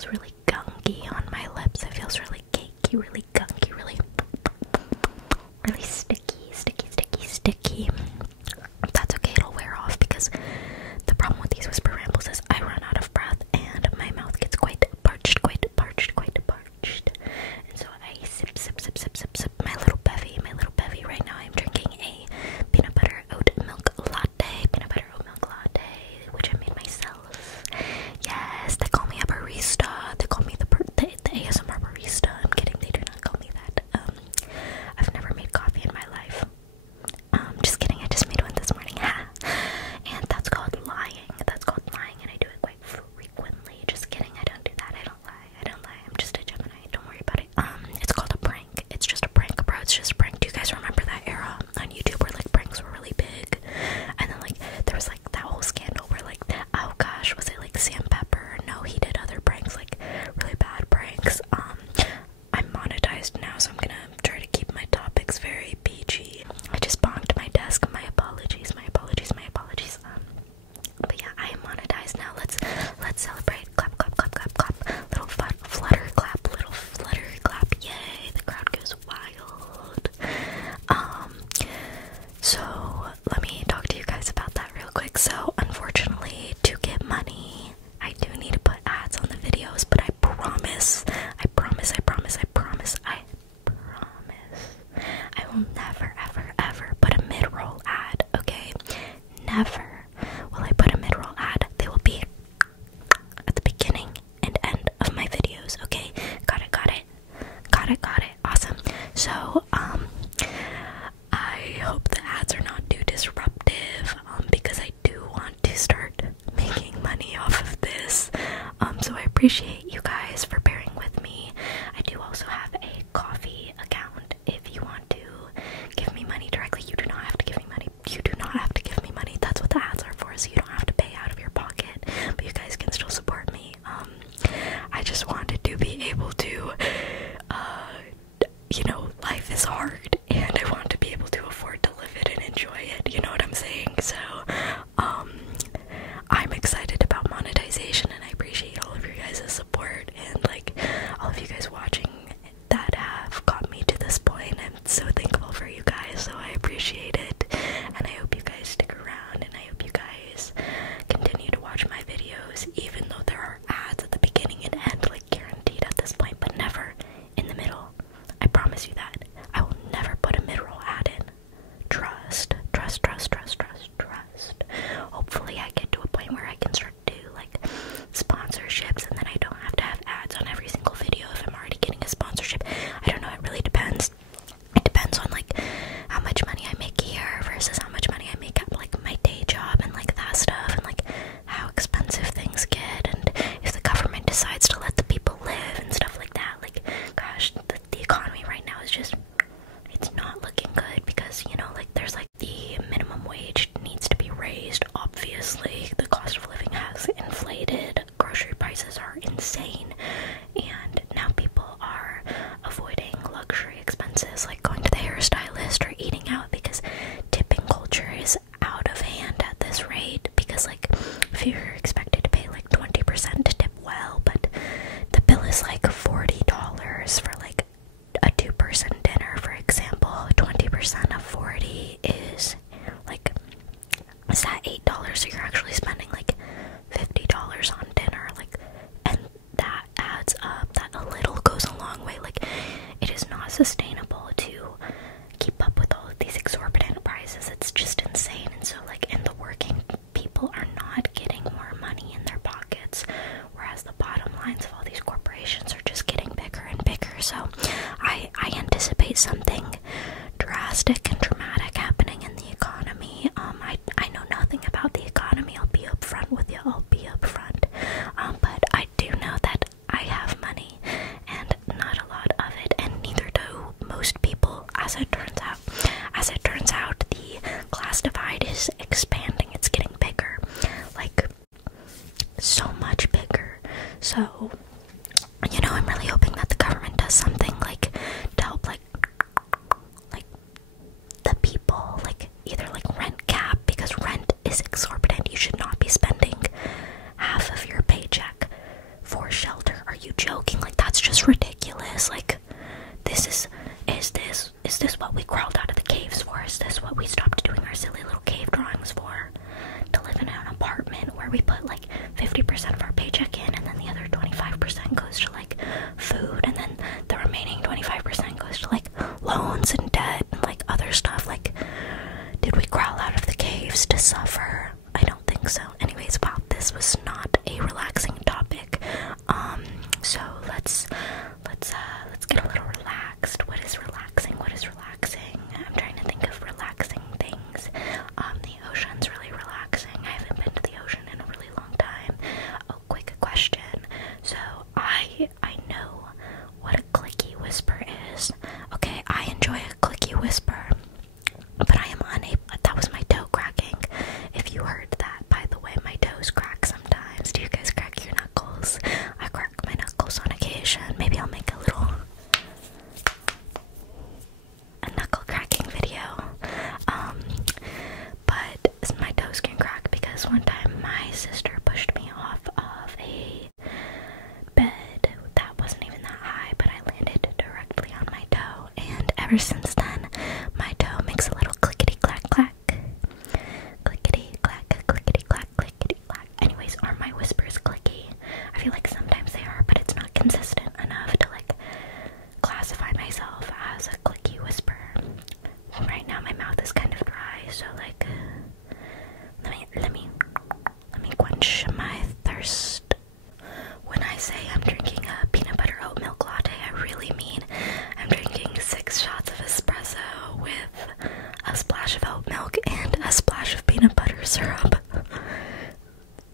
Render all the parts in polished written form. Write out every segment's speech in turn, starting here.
feels really gunky on my lips. It feels really cakey, really gunky, really sticky. That's okay, it'll wear off, because the problem with these whisper rambles is I run out of breath and my mouth gets quite parched. And so I sip my little bevy. Right now I'm drinking a peanut butter oat milk latte, which I made myself. Yes, they call me a barista. They call me the ASMR barista. I'm kidding, they do not call me that. I've never made coffee in my life. Just kidding, I just made one this morning. And that's called lying. And I do it quite frequently. Just kidding, I don't do that. I don't lie. I'm just a Gemini. Don't worry about it. It's called a prank. It's just a prank, bro. It's just a prank. Do you guys remember that era on YouTube where like pranks were really big? And then like there was like that whole scandal where like, oh gosh, was it like Sam Pepper? No, he did other pranks, like really bad pranks. I'm monetized now, so I'm gonna try to keep my topics very PG. I just bonked my desk. My apologies. But yeah, I am monetized now. Let's celebrate. Clap. Little flutter clap. Yay! The crowd goes wild. So let me talk to you guys about that real quick. So unfortunately, to get money, I do need to put ads on the videos, but I promise, I will never, ever put a mid-roll ad, okay? Never will I put a mid-roll ad. They will be at the beginning and end of my videos, okay? Got it. Awesome. So, I hope the ads are not too disruptive, because I do want to start making money off of this. So I appreciate you guys for bearing with me. I do also have a coffee account. If you want to give me money directly, you do not have to give me money. That's what the ads are for, so you don't have to pay out of your pocket, but you guys can still support me. I just wanted to be able to, life is hard, and I want to be able to afford to live it and enjoy it, you know what I'm saying? So, I'm excited about monetization, and I appreciate all of your guys' support, and like, all of you guys watching that have got me to this point. I'm so thankful for you guys, so I appreciate it, and I hope you guys stick around, and I hope you guys continue to watch my videos, even though there are ads at the beginning and end, like guaranteed at this point, but never in the middle. I promise you that. I will never put a mid-roll ad in. Trust. Hopefully I get to a point where I can start to do like sponsorships, and then I don't have to have ads on every single video if I'm already getting a sponsorship. I don't know, it really depends. It depends on like how much money I make here versus how much money I make at like my day job and like that stuff, and like how expensive things get, and if the government decides to let the people live and stuff like that. Like, gosh, the economy right now is just, it's not looking good, because like there's like the minimum wage needs to be raised. Obviously the cost of living has inflated, grocery prices are insane, and now people are avoiding luxury expenses like going to the hairstylist or eating out, because tipping culture is out of hand at this rate, because like if you're expected to pay like 20% to tip well, but the bill is like $40 for like a two-person dinner, for example. 20% of 40 is like, is that $8? So you're actually spending like $50 on dinner, like, and that adds up. That a little goes a long way. Like, it is not sustainable to keep up with all of these exorbitant prices. It's just insane. And so like, and the working people are not getting more money in their pockets, whereas the bottom lines of all these corporations are just getting bigger and bigger. So I anticipate something drastic and dramatic happening in the economy. I know nothing about the economy. I'll be upfront with you. But I do know that I have money, and not a lot of it, and neither do most people, as it turns out. The class divide is expanding. It's getting bigger, like so much bigger. So, I'm really hoping that the government does something like to help like the people, like either like rent cap, because rent is exorbitant. You should not be spending half of your paycheck for shelter. Are you joking? Like, that's just ridiculous. Like, is this what we crawled out of the caves for? Is this what we stopped doing our silly little cave drawings for? To live in an apartment where we put like 50% of our paycheck in, and then the other 25% goes to like food, and then the remaining 25% goes to like loans and debt and like other stuff. Like, did we crawl out of the caves to suffer? I don't think so. Anyways, wow, this was not a relaxing topic. So let's get a little relaxed. What is relaxing? What is relaxing? I'm trying to think of relaxing things. The ocean's really relaxing. I haven't been to the ocean in a really long time. Oh, quick question. So I know what a clicky whisper is. Okay, I enjoy a clicky whisper, but I am unable. That was my toe cracking. If you heard that, by the way, my toes crack sometimes. Do you guys crack your knuckles? I crack my knuckles on occasion. Maybe I'll make a knuckle cracking video. But my toes can crack because one time my sister pushed me off of a bed that wasn't even that high, but I landed directly on my toe, and ever since then my toe makes a little clickety clack clack. Clickety clack, clickety clack, clickety clack. Anyways, are my whispers clicky? I feel like sometimes they are, but it's not consistent enough to like classify myself as a clicky whisper. Right now my mouth is kind of dry, so like let me quench my thirst. When I say I'm drinking a peanut butter oat milk latte, I really mean I'm drinking 6 shots of espresso with a splash of oat milk and a splash of peanut butter syrup.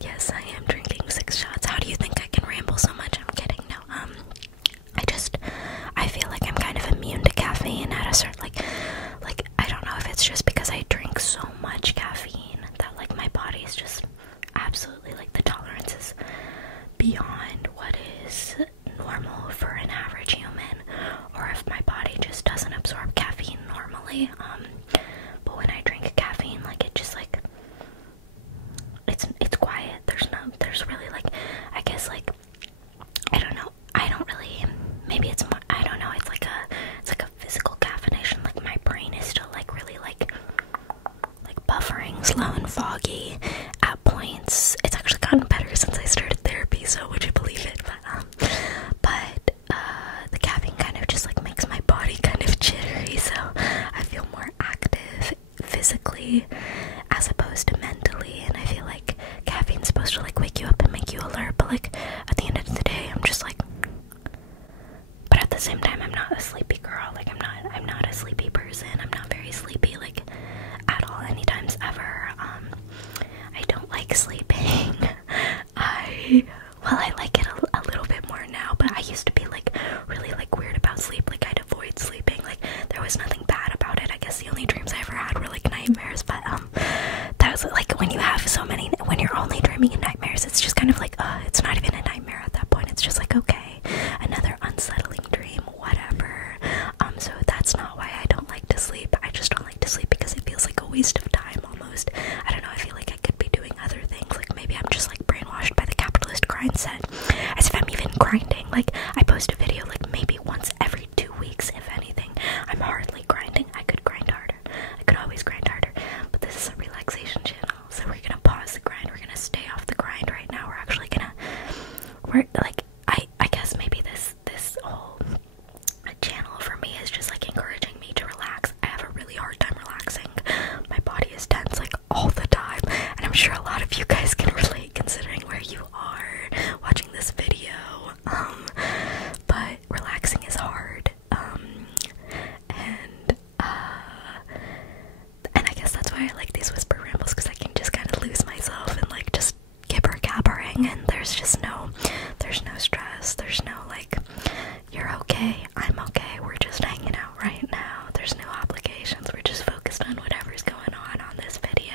Yes, I am drinking 6 shots. How do you think I can ramble so much? I'm kidding. No, I feel like I'm kind of immune to caffeine at a certain, like, I don't know if it's just because I drink so much caffeine that, like, my body is just absolutely, like, the tolerance is beyond what is normal for an average human, or if my body just doesn't absorb caffeine normally. But when I drink caffeine, like, it just, like, it's quiet. There's really, like, I guess, like, I don't know. I don't really, maybe it's more, I don't know, it's like a physical caffeination. Like, my brain is still, like, really, like buffering, slow and foggy at points. It's actually gotten better since I started therapy, so would you believe it? But the caffeine kind of just, like, makes my body kind of jittery, so I feel more active physically as opposed to mentally, and I feel like caffeine's supposed to, like, wake you up and make you alert, but, like, at the end of the day, I'm just, like, but at the same time, I'm not a sleepy girl. Like, I'm not a sleepy person. I'm not very sleepy, like, at all, anytimes ever. I don't like sleeping. I like it a little bit more now, but I used to be, like, really, like, weird about sleep. Like, I'd avoid sleeping. Like, there was nothing bad about it. I guess the only dreams I ever had were, like, nightmares, but, that was, like, when you have so many, when you're only dreaming in nightmares, it's just kind of like, it's not even a nightmare at that point. It's just like, okay, another unsettling dream, whatever. So that's not why I don't like to sleep. I just don't like to sleep because it feels like a waste of time almost. I don't know, I feel like I could be doing other things. Like, maybe I'm just, like, brainwashed by the capitalist grind set, as if I'm even grinding. Like, I post a video, like, maybe once every 2 weeks, if anything. I'm hardly grinding. I could grind harder. I could always grind harder. But this is a relaxation channel, so we're gonna pause the grind. We're gonna stay off the grind right now. We're like, I guess maybe this whole channel for me is just, like, encouraging me to relax. I have a really hard time relaxing. My body is tense, like, all the time, and I'm sure a lot of you guys can relate considering where you are watching this video. But relaxing is hard. And I guess that's why I like these whisper rambles, because I can just kind of lose myself and, like, just gibber gabbering, and there's no stress, there's no, like, you're okay, I'm okay, we're just hanging out right now, there's no obligations, we're just focused on whatever's going on this video,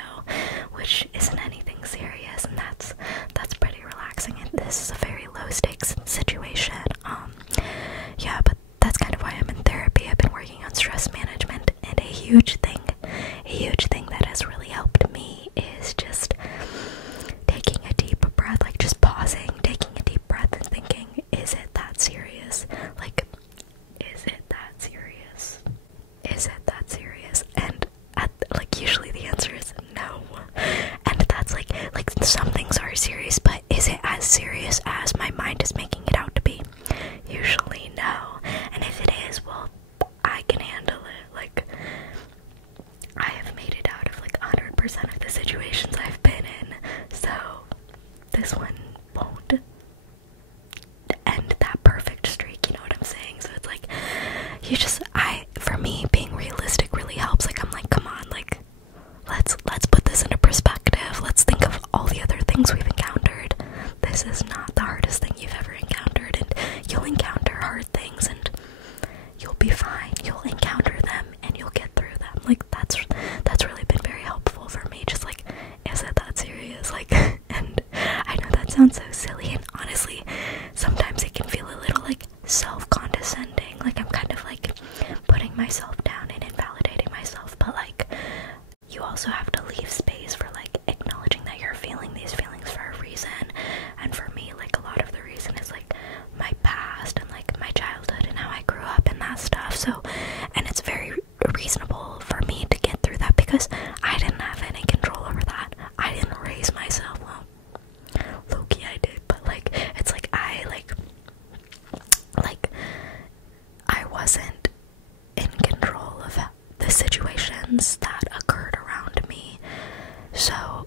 which isn't anything serious, and that's pretty relaxing, and this is a very low stakes situation. Yeah, but that's kind of why I'm in therapy. I've been working on stress management, and a huge thing that has really helped me is just taking a deep breath, like, just pausing, taking a deep breath and thinking, is it for me, being realistic really helps. Like, I'm like, come on, like, let's put this into perspective. Let's think of all the other things we've encountered. This is not the hardest thing you've ever encountered, and you'll encounter hard things, and you'll be fine. You'll encounter them, and you'll get through them. Like, that's really been very helpful for me. Just like, is it that serious? Like, and I know that sounds so silly, and honestly, sometimes it can feel a little like self-condescending. Like, I'm kind of like putting myself down and invalidating myself, but like, you also have to leave space for like acknowledging that you're feeling these feelings for a reason. And for me, like, a lot of the reason is like my past and like my childhood and how I grew up and that stuff. So, and it's very reasonable for me to get through that because I didn't have any control over that. I didn't raise myself. Well, low-key I did, but like, it's like I wasn't in control of the situations that occurred around me. So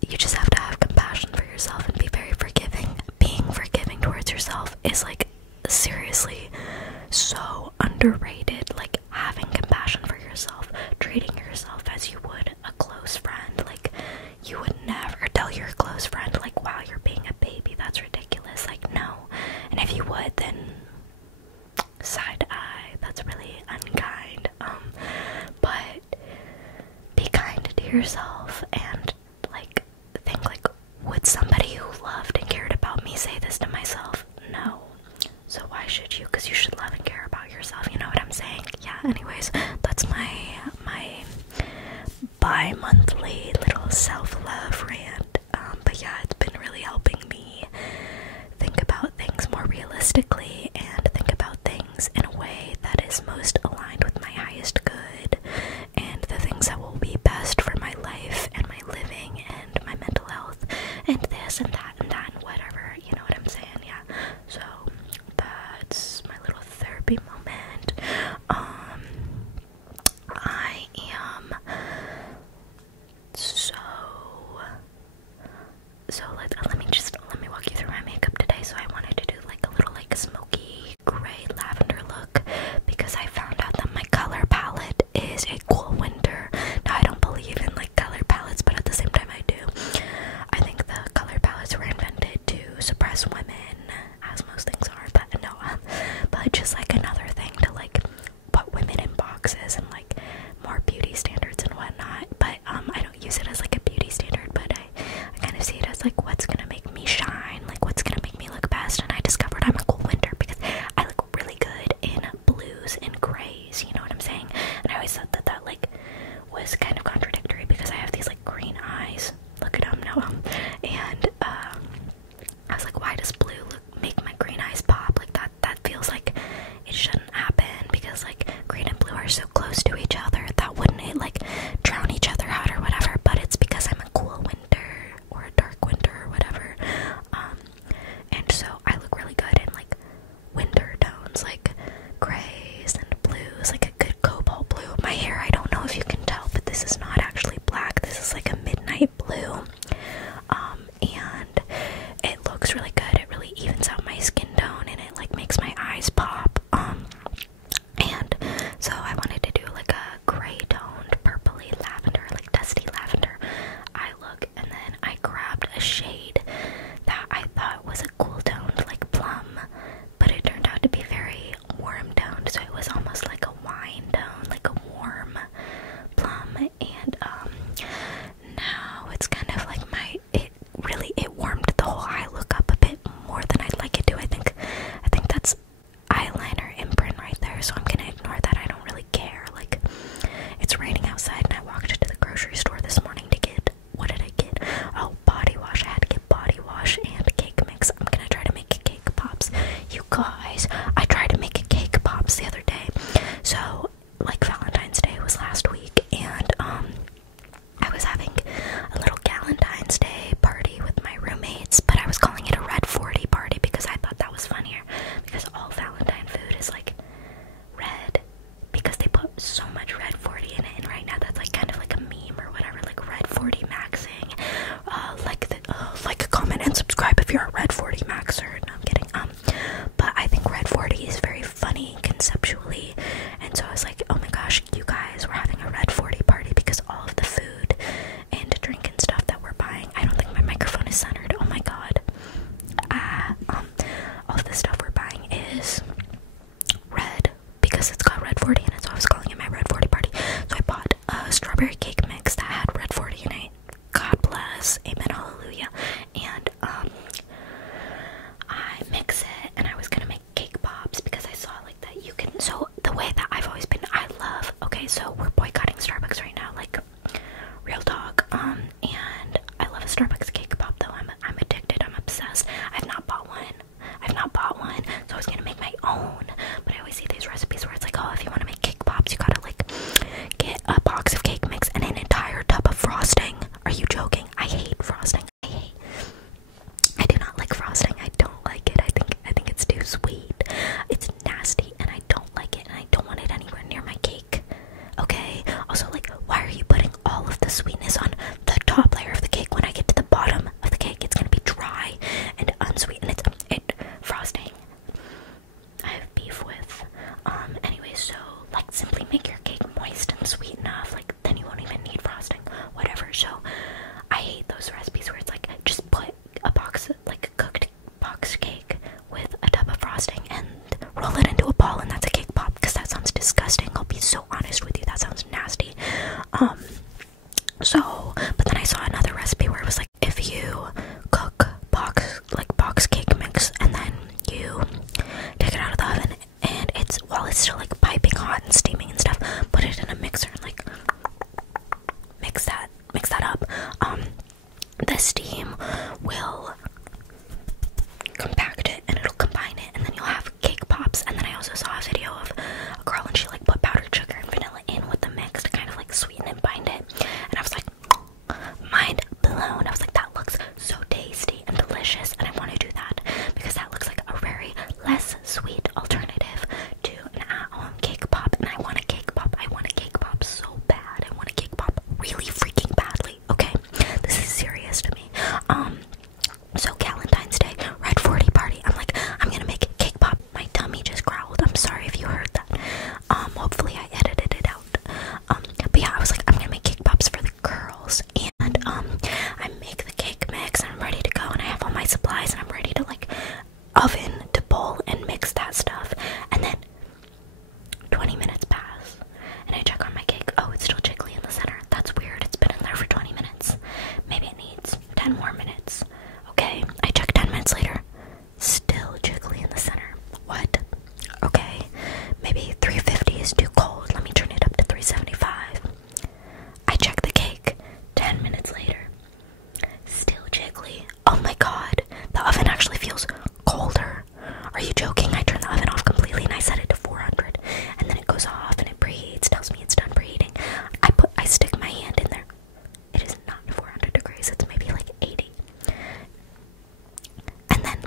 you just have to have compassion for yourself and be very forgiving. Being forgiving towards yourself is like seriously so underrated. Like, having compassion for yourself, treating yourself as you would a close friend. Like, you would never tell your close friend like, wow, you're being a baby, that's ridiculous. Like, no. And if you would, then side eye, that's really unkind. But be kind to yourself and like think like, would somebody who loved and cared about me say this to myself? No. So why should you? Because you should love and care about yourself. You know what I'm saying? Yeah. Anyways, that's my bi-monthly little self-love rant. But yeah, it's been really helping me think about things more realistically and think about things in a way that is most aligned with my highest good and the things that will be best for my life and my living and my mental health and this and that and that and whatever, you know what I'm saying? Yeah. So that's my little therapy moment. I am so let me walk you through my makeup today. So I wanted to do like a little like smoky gray lavender look because I found out that my color palette is a cool winter. Now, I don't believe in like color palettes, but at the same time I do. I think the color palettes were invented to suppress women, as most things are, but no, but just like another thing to like put women in boxes and like more beauty standards and whatnot. But I don't use it as like a beauty standard, but I kind of see it as like what's gonna make me shine, like what's gonna make me look best. And I discovered I'm a cool winter because I look really good in blues and grays, you know what I'm saying? And I always thought that that like was kind of contradictory because I have these like green eyes. Look at them, no, and I was like, why does blue make my green eyes pop? Like that feels like it shouldn't happen because like green and blue are so close to each other. That wouldn't it like drown each other out or whatever? But it's because I'm a cool winter or a dark winter or whatever. And so I look really good in like winter tones, like grays and blues, like a good cobalt blue. My hair, I don't know if you can tell, but this is not actually black. This is like a midnight blue. And it looks really good. It really evens out my skin tone and it like makes my eyes pop. And so I wanted to do like a gray toned purpley lavender, like dusty lavender eye look, and then I grabbed a shade that I thought was a cool toned like plum, but it turned out to be very warm toned, so it was almost like a wine tone, like a warm plum. And now it's kind of like it warmed the whole eye look up a bit more than I'd like it to. I think that's eyeliner imprint right there, so I'm gonna ignore that. I don't really care. Like, it's raining outside and I walked to the grocery store this morning to get, what did I get? Oh, body wash. I had to get body wash and cake mix. I'm gonna try to make cake pops. You guys, I tried to make cake pops the other day. So like Valentine's Day was last week, and I was having a little Galentine's Day party with my roommates, but I was calling it a Red 40 party because I thought that was funnier, because all Valentine food is like red because they put so much Red 40 in it, and right now that's like kind of like a meme or whatever, like Red 40 maxing. Like, comment and subscribe if you're a Red 40 maxer. No, I'm kidding. But I think Red 40 was gonna make my own, but I always see these recipes where it's like, oh, if you want to make cake pops, you gotta like get a box of cake mix and an entire tub of frosting. Are you joking? I hate frosting. I do not like frosting. I don't like it. I think it's too sweet. It's nasty and I don't like it, and I don't want it anywhere near my cake. Okay? Also, like, why are you putting all of the sweetness on the top layer of the cake when I get to the bottom of the cake? It's gonna be dry and unsweet, and it's frosting I have beef with. Anyway, so like simply make your cake moist and sweet enough, like then you won't even need frosting. Whatever. So I hate those recipes where it's like just put a box, like a cooked box cake with a tub of frosting and roll it into a ball and that's a cake pop, because that sounds disgusting. I'll be so honest with you, that sounds nasty. But then I saw another recipe where it was like, if you cook box cake mix and then you take it out of the oven and while it's still like piping hot and steaming and stuff, put it in a mixer and like mix that up. The steam will compact it and it'll combine it, and then you'll have cake pops. And then I also saw a video of a girl and she like put powdered sugar and vanilla in with the mix to kind of like sweeten and bind it, and I was like, mind blown. I was like, that looks so tasty and delicious, and I want to do that because that looks like a very less sweet alternative to an at-home cake pop. And I want a cake pop. I want a cake pop so bad. I want a cake pop really freaking badly. Okay, this is serious to me. So Valentine's Day, Red 40 party. I'm like, I'm gonna make a cake pop. My tummy just growled. I'm sorry if you heard that. Hopefully I edited it out. But yeah, I was like, I'm gonna make cake pops for the girls, and I make the cake mix and I'm ready to go, and I have all my supplies and I'm ready to like oven to bowl and mix that stuff. And then 20 minutes pass and I check on my cake. Oh, it's still jiggly in the center. That's weird. It's been in there for 20 minutes. Maybe it needs 10 more minutes. Okay, I check 10 minutes later. Still jiggly in the center. What? Okay, maybe 350 is too cold. Let me turn it up to 375. I check the cake 10 minutes later. Still jiggly. Oh my god, the oven actually feels colder. Are you joking? I turn the oven off completely and I set it to 400, and then it goes off and it preheats, tells me it's done preheating. I stick my hand in there. It is not 400 degrees, it's maybe like 80. And then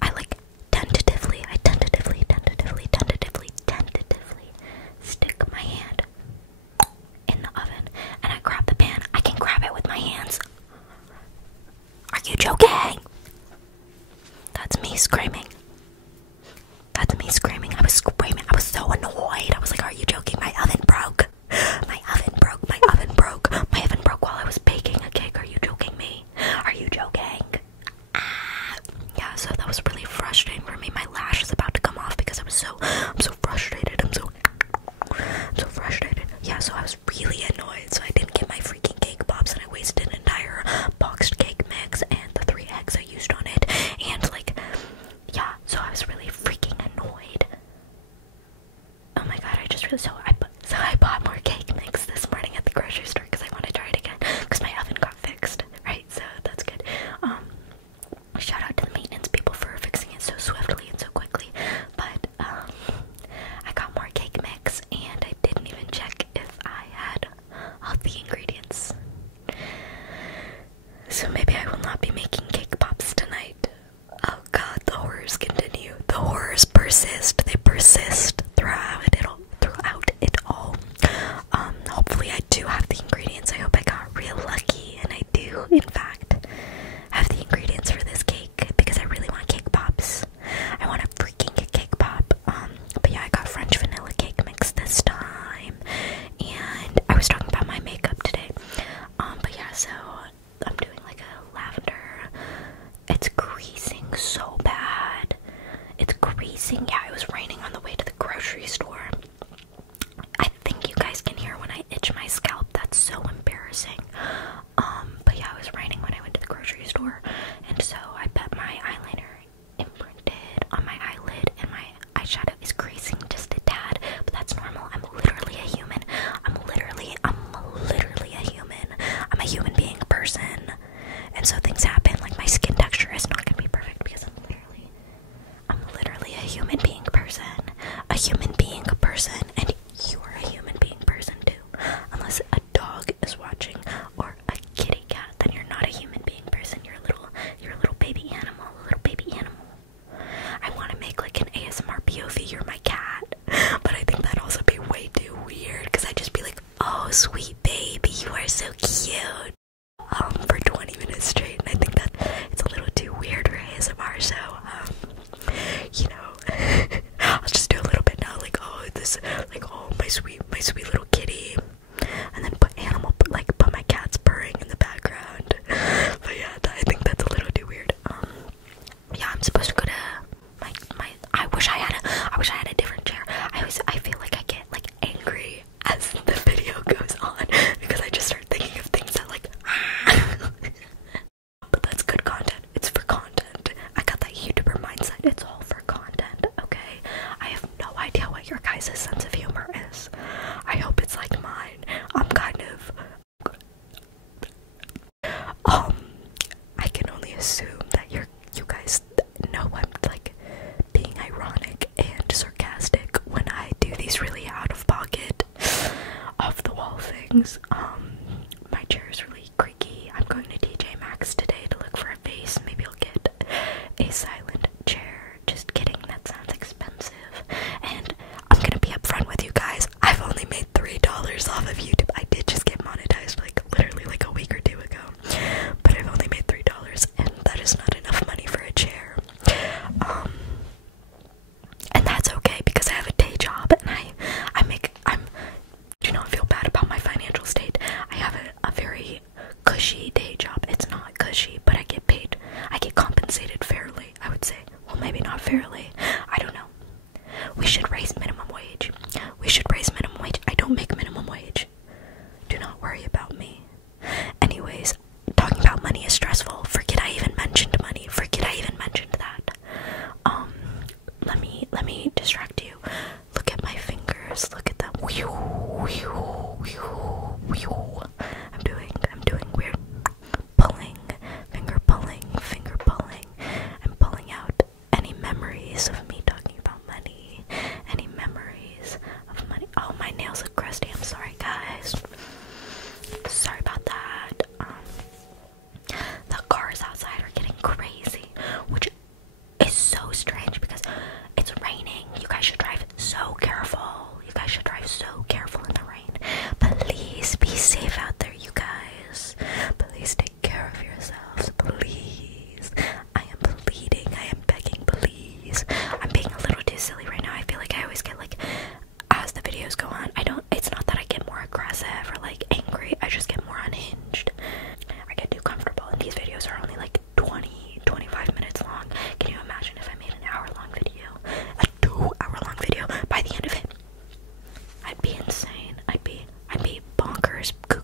I like tentatively stick my hand in the oven and I grab the pan. I can grab it with my hands. Are you joking? That's me screaming. That's me screaming. I was screaming. I was so annoyed. I was like, are you joking? My oven broke. My oven broke. My oven broke. My oven broke while I was baking a cake. Are you joking me? Are you joking? Yeah, so that was really frustrating for me. My lash is about to come off because I'm so frustrated. I'm so frustrated. Yeah, so I was really annoyed. So I didn't get my freaking cake pops and I wasted an entire boxed cake mix and the 3 eggs I used on it. And like, yeah, so I was really freaking annoyed. Oh my god, so I bought more cake mix this morning at the grocery store because I want to try it again because my oven got fixed, right? So that's good. Shout out to the maintenance people for fixing it so swiftly and so quickly. But I got more cake mix and I didn't even check if I had all the ingredients. So maybe I will not be making cake pops tonight. Oh god, the horrors continue. The horrors persist. They persist throughout it all. Hopefully I do have the ingredients. I hope I got real lucky and I do, in fact, have the ingredients for this cake because I really want cake pops. I want a freaking cake pop. But yeah, I got French vanilla cake mix this time. And I was talking about my makeup today. But yeah, so I'm doing like a lavender. It's greasing so bad. It's greasing. Yeah, it was raining on the way to the grocery store. I think you guys can hear when I itch my scalp. That's so embarrassing. But yeah, it was raining when I went to the grocery store, and so I bet my eyeliner imprinted on my eyelid, and my eyeshadow is creasing just a tad. But that's normal. I'm literally a human. I'm literally a human. I'm a human being, a person, and so things happen. Like my skin texture is not gonna be perfect because I'm literally a human. my sweet little kitty, and then put put my cats purring in the background. But yeah, I think that's a little too weird. Yeah, I'm supposed to go to my. I wish I had a different chair. I feel like I get like angry as the video goes on because I just start thinking of things that like. But that's good content. It's for content. I got that YouTuber mindset. It's all for content. Okay. I have no idea what your guys' sense of humor is. I hope it's like mine. I'm kind of. I can only assume that you guys know I'm like being ironic and sarcastic when I do these really out of pocket, off the wall things. My chair is really creaky. I'm going to TJ Maxx today to look for a base. Maybe I'll get a silent chair. Just kidding, that sounds expensive. And I'm gonna be upfront with you guys. I've only made $3 off of YouTube. I did just get monetized like literally like a week or two ago, but I've only made $3, and that is not enough money for a chair. And that's okay because I have a day job, and I do not feel bad about my financial state. I have a very cushy day job. It's not cushy, but I get paid. I get compensated fairly, I would say. Well, maybe not fairly. I don't know. We should raise minimum wage. We should raise minimum wage. I don't make minimum wage. Do not worry about me. Anyways, talking about money is stressful. Forget I even mentioned money. Forget I even mentioned that. Let me distract you. Look at my fingers. Look at them. I'm doing weird pulling, finger pulling. I'm pulling out any memories of me talking about money. Any memories of money. Oh, my nails look crusty. I'm sorry, guys. Sorry about that. The cars outside are getting crazy, which is so strange because it's raining. You guys should drive so careful. You guys should drive so careful in the rain. Please be safe out there, you guys. Please take care of yourselves. Please. I am pleading. I am begging. Please. I'm being a little too silly right now. I feel like I always get like, as the videos go on, it's not that I get more aggressive or like angry. I just get more unhinged. I get too comfortable, and these videos are only like 25 minutes long. Can you imagine if I made an hour-long video? A 2-hour-long video? By the end of it, I'd be insane. I'd be bonkers, cuckoo.